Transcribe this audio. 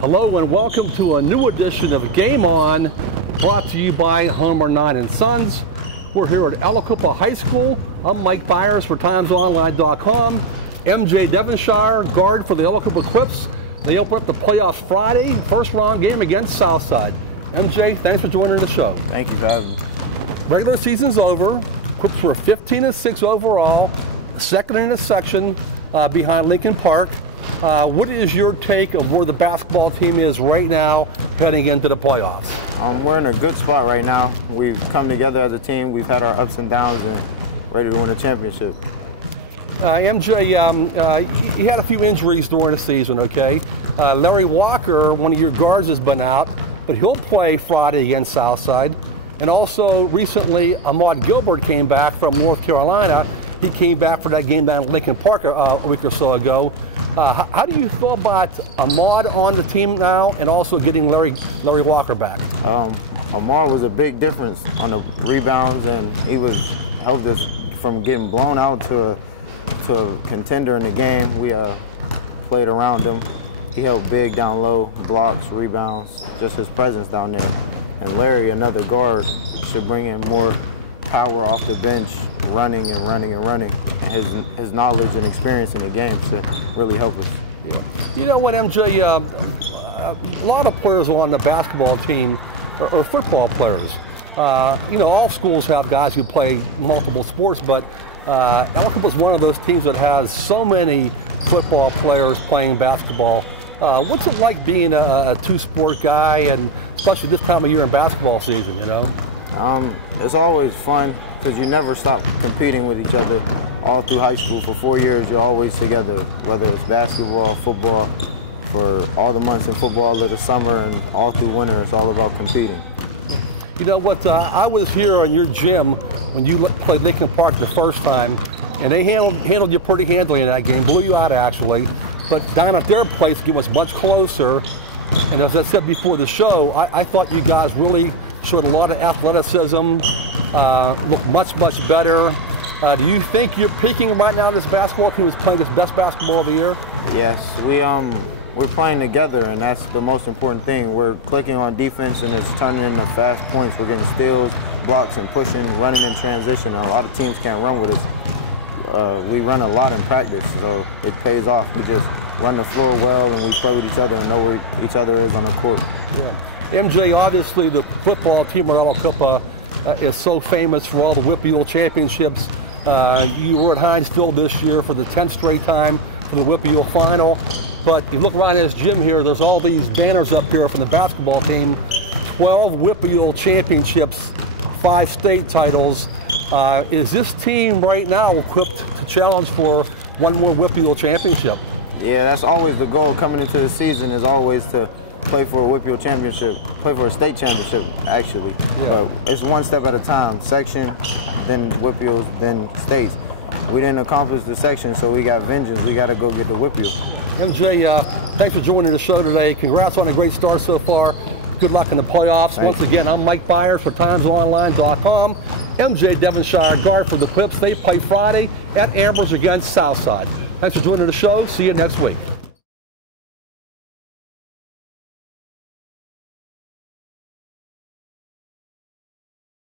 Hello and welcome to a new edition of Game On, brought to you by Homer 9 & Sons. We're here at Aliquippa High School. I'm Mike Bires for TimesOnline.com. MJ Devonshire, guard for the Aliquippa Quips. They open up the playoffs Friday, first round game against Southside. MJ, thanks for joining the show. Thank you for having me. Regular season's over. Quips were 15-6 overall, second in the section behind Lincoln Park. What is your take of where the basketball team is right now heading into the playoffs? We're in a good spot right now. We've come together as a team. We've had our ups and downs and ready to win a championship. MJ, you had a few injuries during the season, okay? Larry Walker, one of your guards, has been out, but he'll play Friday against Southside. And also recently, Ahmad Gilbert came back from North Carolina. He came back for that game down at Lincoln Park a week or so ago. How do you feel about Ahmad on the team now and also getting Larry Walker back? Ahmad was a big difference on the rebounds, and he helped us from getting blown out to a contender in the game. We played around him. He helped big down low, blocks, rebounds, just his presence down there. And Larry, another guard, should bring in more power off the bench, running and running and running. And his knowledge and experience in the game should really help us. Yeah. You know what, MJ? A lot of players on the basketball team are football players. You know, all schools have guys who play multiple sports, but Aliquippa is one of those teams that has so many football players playing basketball. What's it like being a two-sport guy, and especially this time of year in basketball season, you know? It's always fun because you never stop competing with each other all through high school. For 4 years, you're always together, whether it's basketball, football, for all the months in football of the summer and all through winter. It's all about competing. You know what, I was here in your gym when you played Lincoln Park the first time, and they handled you pretty handily in that game, blew you out actually. But down at their place, it was much closer. And as I said before the show, I thought you guys really showed a lot of athleticism, looked much better. Do you think you're peaking right now? This basketball team is playing its best basketball of the year? Yes, we're playing together, and that's the most important thing. We're clicking on defense, and it's turning into fast points. We're getting steals, blocks, and pushing, running in transition. A lot of teams can't run with us. We run a lot in practice, so it pays off. We just run the floor well, and we play with each other and know where each other is on the court. Yeah. MJ, obviously the football team at Aliquippa is so famous for all the WPIAL championships. You were at Heinz Field this year for the 10th straight time for the WPIAL final. But you look around this gym here, there's all these banners up here from the basketball team. 12 WPIAL championships, 5 state titles. Is this team right now equipped to challenge for one more WPIAL championship? Yeah, that's always the goal coming into the season, is always to play for a WPIAL championship, play for a state championship, actually. Yeah. But it's one step at a time. Section, then WPIALs, then states. We didn't accomplish the section, so we got vengeance. We got to go get the WPIAL. MJ, thanks for joining the show today. Congrats on a great start so far. Good luck in the playoffs. Once again, I'm Mike Bires for TimesOnline.com. MJ Devonshire, guard for the Quips. They play Friday at Bires against Southside. Thanks for joining the show. See you next week.